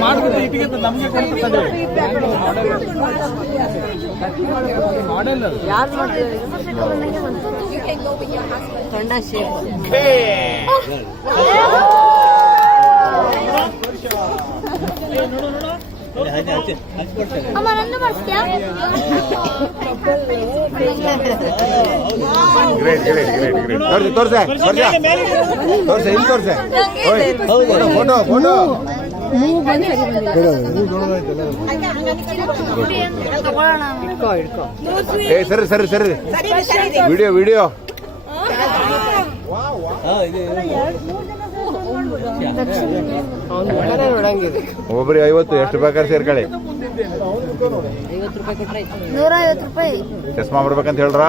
ಮಾಡ್ಬಿಟ್ಟು ಇಟ್ಟಿಗೆ ನಮಗೆ ಮಾಡೆಲ್ ಅಮ್ಮ ನಂದು ಮಾಡಿಸ್ತೀಯಾ? ತೋರ್ಸೆ ಇಲ್ಲಿ ತೋರ್ಸೆ ಫೋಟೋ ಫೋಟೋ ಏ ಸರಿ ಸರಿ ಸರಿ ವಿಡಿಯೋ ವಿಡಿಯೋ ಒಬ್ಬರಿಗೆ 50 ಎಷ್ಟು ಬೇಕಾದ್ರೆ ಸೇರ್ಕೊಳ್ಳಿ 150 ರೂಪಾಯಿ ಚಸ್ಮಾ ಬರ್ಬೇಕಂತ ಹೇಳ್ರ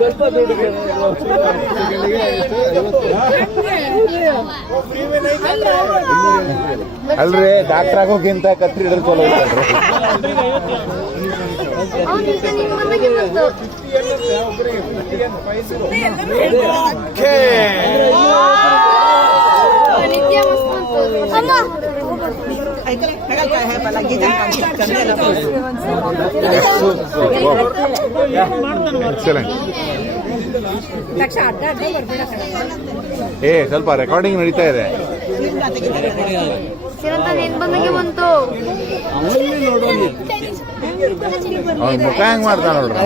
ಸ್ವಲ್ಪ ದುಡ್ಡು ಅಲ್ರಿ ಡಾಕ್ಟರ್ ಆಗೋಕ್ಕಿಂತ ಕತ್ರಿ ಹಿಡಿದು ಚಲೋ ಇರ್ತಲ್ರಿ ಏ ಸ್ವಲ್ಪ ರೆಕಾರ್ಡಿಂಗ್ ನಡೀತಾ ಇದೆ ಅವ್ನ ಮುಖ ಹೆಂಗ್ ಮಾಡ್ತಾನ ನೋಡ್ರಿ